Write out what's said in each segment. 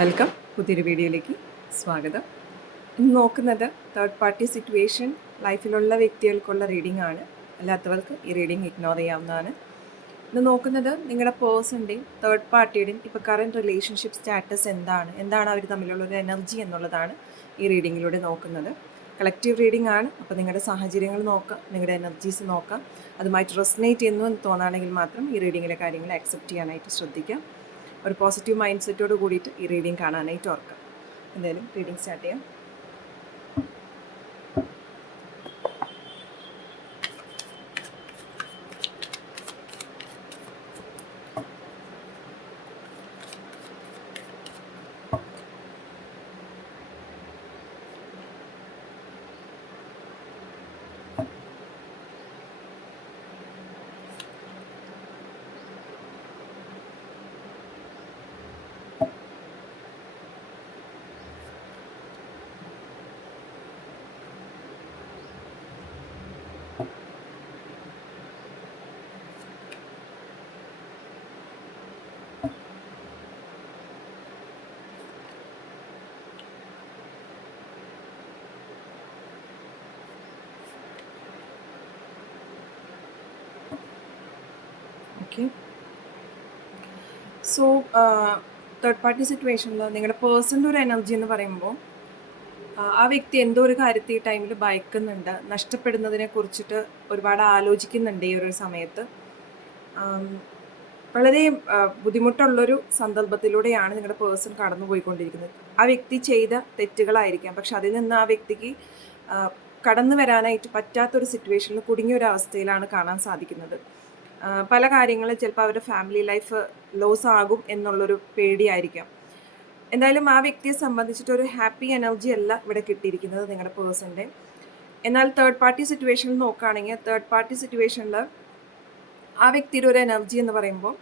Welcome. പുതിയൊരു വീഡിയോയിലേക്ക് സ്വാഗതം. ഇന്ന് നോക്കുന്നത് തേർഡ് പാർട്ടി സിറ്റുവേഷൻ ലൈഫിലുള്ള വ്യക്തികൾക്കുള്ള റീഡിംഗ് ആണ്. അല്ലാത്തവർക്ക് ഈ റീഡിംഗ് ഇഗ്നോർ ചെയ്യാവുന്നതാണ്. ഇന്ന് നോക്കുന്നത് നിങ്ങളുടെ പേഴ്സൻ്റെയും തേർഡ് പാർട്ടിയുടെയും ഇപ്പോൾ കറൻറ്റ് റിലേഷൻഷിപ്പ് സ്റ്റാറ്റസ് എന്താണ് അവർ തമ്മിലുള്ളൊരു എനർജി എന്നുള്ളതാണ് ഈ റീഡിങ്ങിലൂടെ നോക്കുന്നത്. കളക്റ്റീവ് റീഡിംഗ് ആണ്. അപ്പോൾ നിങ്ങളുടെ സാഹചര്യങ്ങൾ നോക്കാം, നിങ്ങളുടെ എനർജീസ് നോക്കാം. അതുമായിട്ട് റെസനേറ്റ് ചെയ്യുന്നു എന്ന് തോന്നുകയാണെങ്കിൽ മാത്രം ഈ റീഡിങ്ങിലെ കാര്യങ്ങൾ ആക്സെപ്റ്റ് ചെയ്യാനായിട്ട് ശ്രദ്ധിക്കാം. ഒരു പോസിറ്റീവ് മൈൻഡ് സെറ്റോട് കൂടിയിട്ട് ഈ റീഡിംഗ് കാണാനായിട്ട് ഓർക്കാം. എന്തായാലും റീഡിംഗ് സ്റ്റാർട്ട് ചെയ്യാം. ഓക്കെ, സോ തേർഡ് പാർട്ടി സിറ്റുവേഷനിൽ നിങ്ങളുടെ പേഴ്സൻ്റെ ഒരു എനർജി എന്ന് പറയുമ്പോൾ ആ വ്യക്തി എന്തോ ഒരു കാര്യത്തിൽ ഈ ടൈമിൽ ഭയക്കുന്നുണ്ട്, നഷ്ടപ്പെടുന്നതിനെ കുറിച്ചിട്ട് ഒരുപാട് ആലോചിക്കുന്നുണ്ട്. ഈ ഒരു സമയത്ത് വളരെ ബുദ്ധിമുട്ടുള്ളൊരു സന്ദർഭത്തിലൂടെയാണ് നിങ്ങളുടെ പേഴ്സൺ കടന്നു പോയിക്കൊണ്ടിരിക്കുന്നത്. ആ വ്യക്തി ചെയ്ത തെറ്റുകളായിരിക്കാം, പക്ഷെ അതിൽ നിന്ന് ആ വ്യക്തിക്ക് കടന്നു വരാനായിട്ട് പറ്റാത്തൊരു സിറ്റുവേഷനിൽ കുടുങ്ങിയ ഒരു അവസ്ഥയിലാണ് കാണാൻ സാധിക്കുന്നത്. പല കാര്യങ്ങളും ചിലപ്പോൾ അവരുടെ ഫാമിലി ലൈഫ് ലോസ് ആകും എന്നുള്ളൊരു പേടിയായിരിക്കാം. എന്തായാലും ആ വ്യക്തിയെ സംബന്ധിച്ചിട്ട് ഒരു ഹാപ്പി എനർജി അല്ല ഇവിടെ കിട്ടിയിരിക്കുന്നത് നിങ്ങളുടെ പേഴ്സൻ്റെ. എന്നാൽ തേർഡ് പാർട്ടി സിറ്റുവേഷനിൽ നോക്കുകയാണെങ്കിൽ തേർഡ് പാർട്ടി സിറ്റുവേഷനിൽ ആ വ്യക്തിയുടെ ഒരു എനർജി എന്ന് പറയുമ്പോൾ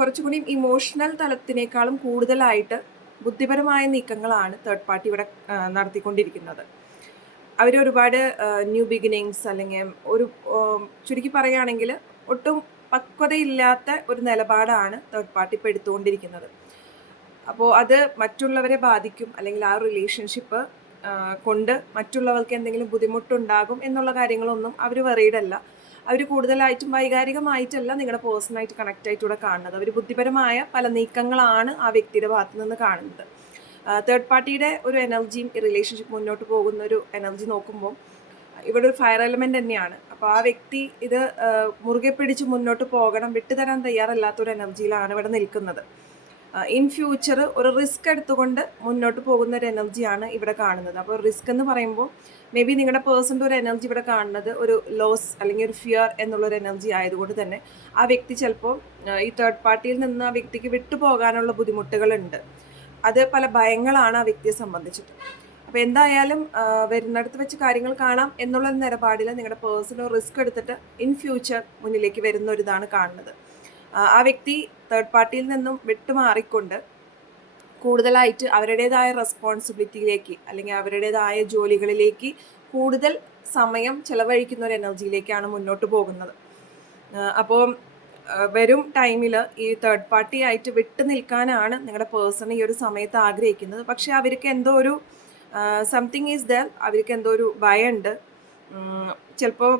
കുറച്ചുകൂടി ഇമോഷണൽ തലത്തിനേക്കാളും കൂടുതലായിട്ട് ബുദ്ധിപരമായ നീക്കങ്ങളാണ് തേർഡ് പാർട്ടി ഇവിടെ നടത്തിക്കൊണ്ടിരിക്കുന്നത്. അവരൊരുപാട് ന്യൂ ബിഗിനിങ്സ് അല്ലെങ്കിൽ ഒരു ചുരുക്കി പറയുകയാണെങ്കിൽ ഒട്ടും പക്വതയില്ലാത്ത ഒരു നിലപാടാണ് തേർഡ് പാർട്ടി ഇപ്പോൾ എടുത്തുകൊണ്ടിരിക്കുന്നത്. അപ്പോൾ അത് മറ്റുള്ളവരെ ബാധിക്കും, അല്ലെങ്കിൽ ആ റിലേഷൻഷിപ്പ് കൊണ്ട് മറ്റുള്ളവർക്ക് എന്തെങ്കിലും ബുദ്ധിമുട്ടുണ്ടാകും എന്നുള്ള കാര്യങ്ങളൊന്നും അവർ വറീഡല്ല. അവർ കൂടുതലായിട്ടും വൈകാരികമായിട്ടല്ല നിങ്ങളുടെ പേഴ്സണായിട്ട് കണക്റ്റ് ആയിട്ട് ഇവിടെ കാണുന്നത്. അവർ ബുദ്ധിപരമായ പല നീക്കങ്ങളാണ് ആ വ്യക്തിയുടെ ഭാഗത്തു നിന്ന് കാണുന്നത്. തേർഡ് പാർട്ടിയുടെ ഒരു എനർജിയും ഈ റിലേഷൻഷിപ്പ് മുന്നോട്ട് പോകുന്ന ഒരു എനർജി നോക്കുമ്പോൾ ഇവിടെ ഒരു ഫയർ എലമെൻ്റ് തന്നെയാണ്. അപ്പോൾ ആ വ്യക്തി ഇത് മുറുകെ പിടിച്ച് മുന്നോട്ട് പോകണം, വിട്ടുതരാൻ തയ്യാറല്ലാത്തൊരു എനർജിയിലാണ് ഇവിടെ നിൽക്കുന്നത്. ഇൻ ഫ്യൂച്ചർ ഒരു റിസ്ക് എടുത്തുകൊണ്ട് മുന്നോട്ട് പോകുന്ന ഒരു എനർജിയാണ് ഇവിടെ കാണുന്നത്. അപ്പോൾ റിസ്ക് എന്ന് പറയുമ്പോൾ മേ ബി നിങ്ങളുടെ പേഴ്സൻ്റെ ഒരു എനർജി ഇവിടെ കാണുന്നത് ഒരു ലോസ് അല്ലെങ്കിൽ ഒരു ഫിയർ എന്നുള്ളൊരു എനർജി ആയതുകൊണ്ട് തന്നെ ആ വ്യക്തി ചിലപ്പോൾ ഈ തേർഡ് പാർട്ടിയിൽ നിന്ന് ആ വ്യക്തിക്ക് വിട്ടുപോകാനുള്ള ബുദ്ധിമുട്ടുകളുണ്ട്. അത് പല ഭയങ്ങളാണ് ആ വ്യക്തിയെ സംബന്ധിച്ചിട്ട്. അപ്പോൾ എന്തായാലും വരുന്നിടത്ത് വെച്ച് കാര്യങ്ങൾ കാണാം എന്നുള്ള നിലപാടിൽ നിങ്ങളുടെ പേഴ്സൺ റിസ്ക് എടുത്തിട്ട് ഇൻ ഫ്യൂച്ചർ മുന്നിലേക്ക് വരുന്ന ഒരു ഇതാണ് കാണുന്നത്. ആ വ്യക്തി തേർഡ് പാർട്ടിയിൽ നിന്നും വിട്ടുമാറിക്കൊണ്ട് കൂടുതലായിട്ട് അവരുടേതായ റെസ്പോൺസിബിലിറ്റിയിലേക്ക് അല്ലെങ്കിൽ അവരുടേതായ ജോലികളിലേക്ക് കൂടുതൽ സമയം ചെലവഴിക്കുന്ന ഒരു എനർജിയിലേക്കാണ് മുന്നോട്ട് പോകുന്നത്. അപ്പോൾ വരും ടൈമിൽ ഈ തേർഡ് പാർട്ടി ആയിട്ട് വിട്ടു നിൽക്കാനാണ് നിങ്ങളുടെ പേഴ്സൺ ഈ ഒരു സമയത്ത് ആഗ്രഹിക്കുന്നത്. പക്ഷെ അവർക്ക് എന്തോ ഒരു സംതിങ് ഈസ് ദർ, അവർക്ക് എന്തോ ഒരു ഭയമുണ്ട്. ചിലപ്പോൾ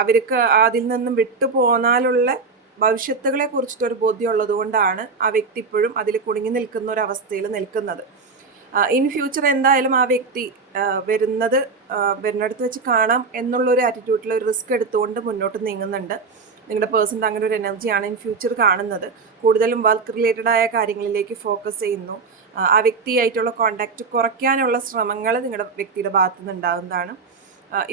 അവർക്ക് അതിൽ നിന്നും വിട്ടു പോന്നാലുള്ള ഭവിഷ്യത്തുകളെ കുറിച്ചിട്ടൊരു ബോധ്യം ഉള്ളത് കൊണ്ടാണ് ആ വ്യക്തി ഇപ്പോഴും അതിൽ കുടുങ്ങി നിൽക്കുന്ന ഒരു അവസ്ഥയിൽ നിൽക്കുന്നത്. ഇൻ ഫ്യൂച്ചർ എന്തായാലും ആ വ്യക്തി വരുന്നിടത്ത് വെച്ച് കാണാം എന്നുള്ളൊരു ആറ്റിറ്റ്യൂഡിൽ ഒരു റിസ്ക് എടുത്തുകൊണ്ട് മുന്നോട്ട് നീങ്ങുന്നുണ്ട്. നിങ്ങളുടെ പേഴ്സൻ്റെ അങ്ങനെ ഒരു എനർജിയാണ് ഇൻ ഫ്യൂച്ചർ കാണുന്നത്. കൂടുതലും വർക്ക് റിലേറ്റഡ് ആയ കാര്യങ്ങളിലേക്ക് ഫോക്കസ് ചെയ്യുന്നു. ആ വ്യക്തിയായിട്ടുള്ള കോണ്ടാക്റ്റ് കുറയ്ക്കാനുള്ള ശ്രമങ്ങൾ നിങ്ങളുടെ വ്യക്തിയുടെ ഭാഗത്തു നിന്ന് ഉണ്ടാകുന്നതാണ്.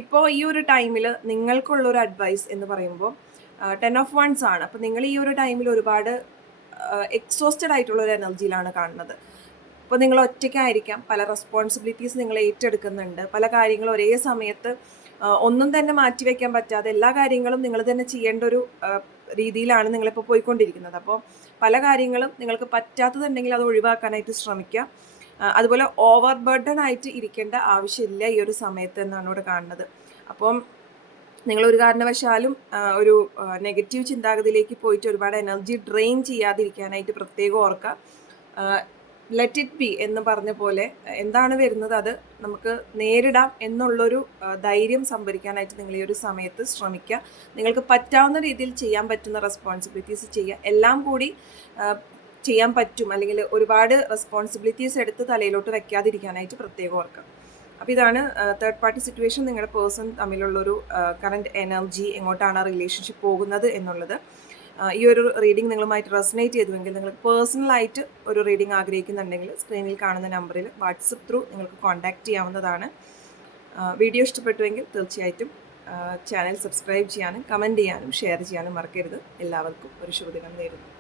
ഇപ്പോൾ ഈ ഒരു ടൈമിൽ നിങ്ങൾക്കുള്ളൊരു അഡ്വൈസ് എന്ന് പറയുമ്പോൾ 10 of Wands ആണ്. അപ്പോൾ നിങ്ങൾ ഈ ഒരു ടൈമിൽ ഒരുപാട് എക്സോസ്റ്റഡ് ആയിട്ടുള്ള ഒരു എനർജിയിലാണ് കാണുന്നത്. അപ്പോൾ നിങ്ങൾ ഒറ്റയ്ക്കായിരിക്കാം, പല റെസ്പോൺസിബിലിറ്റീസ് നിങ്ങൾ ഏറ്റെടുക്കുന്നുണ്ട്, പല കാര്യങ്ങളും ഒരേ സമയത്ത് ഒന്നും തന്നെ മാറ്റിവെക്കാൻ പറ്റാതെ എല്ലാ കാര്യങ്ങളും നിങ്ങൾ തന്നെ ചെയ്യേണ്ട ഒരു രീതിയിലാണ് നിങ്ങളിപ്പോൾ പോയിക്കൊണ്ടിരിക്കുന്നത്. അപ്പോൾ പല കാര്യങ്ങളും നിങ്ങൾക്ക് പറ്റാത്തതുണ്ടെങ്കിൽ അത് ഒഴിവാക്കാനായിട്ട് ശ്രമിക്കുക. അതുപോലെ ഓവർ ബർഡൺ ആയിട്ട് ഇരിക്കേണ്ട ആവശ്യമില്ല ഈ ഒരു സമയത്ത് എന്നാണ് ഇവിടെ കാണുന്നത്. അപ്പം നിങ്ങളൊരു കാരണവശാലും ഒരു നെഗറ്റീവ് ചിന്താഗതിയിലേക്ക് പോയിട്ട് ഒരുപാട് എനർജി ഡ്രെയിൻ ചെയ്യാതിരിക്കാനായിട്ട് പ്രത്യേകം ഓർക്കുക. ലെറ്റ് ഇറ്റ് ബി എന്ന് പറഞ്ഞ പോലെ എന്താണ് വരുന്നത് അത് നമുക്ക് നേരിടാം എന്നുള്ളൊരു ധൈര്യം സംഭരിക്കാനായിട്ട് നിങ്ങൾ ഈ ഒരു സമയത്ത് ശ്രമിക്കുക. നിങ്ങൾക്ക് പറ്റാവുന്ന രീതിയിൽ ചെയ്യാൻ പറ്റുന്ന റെസ്പോൺസിബിലിറ്റീസ് ചെയ്യുക. എല്ലാം കൂടി ചെയ്യാൻ പറ്റും, അല്ലെങ്കിൽ ഒരുപാട് റെസ്പോൺസിബിലിറ്റീസ് എടുത്ത് തലയിലോട്ട് വെക്കാതിരിക്കാനായിട്ട് പ്രത്യേകം ഓർക്കുക. അപ്പോൾ ഇതാണ് തേർഡ് പാർട്ടി സിറ്റുവേഷൻ, നിങ്ങളുടെ പേഴ്സൺ തമ്മിലുള്ളൊരു കറണ്ട് എനർജി, എങ്ങോട്ടാണ് ആ റിലേഷൻഷിപ്പ് പോകുന്നത് എന്നുള്ളത്. ഈ ഒരു റീഡിംഗ് നിങ്ങളുമായിട്ട് റെസനേറ്റ് ചെയ്തുവെങ്കിൽ, നിങ്ങൾ പേഴ്സണലായിട്ട് ഒരു റീഡിംഗ് ആഗ്രഹിക്കുന്നുണ്ടെങ്കിൽ സ്ക്രീനിൽ കാണുന്ന നമ്പറിൽ വാട്സപ്പ് ത്രൂ നിങ്ങൾക്ക് കോൺടാക്റ്റ് ചെയ്യാവുന്നതാണ്. വീഡിയോ ഇഷ്ടപ്പെട്ടുവെങ്കിൽ തീർച്ചയായിട്ടും ചാനൽ സബ്സ്ക്രൈബ് ചെയ്യാനും കമൻറ്റ് ചെയ്യാനും ഷെയർ ചെയ്യാനും മറക്കരുത്. എല്ലാവർക്കും ഒരു ശുഭദിനം നേരുന്നു.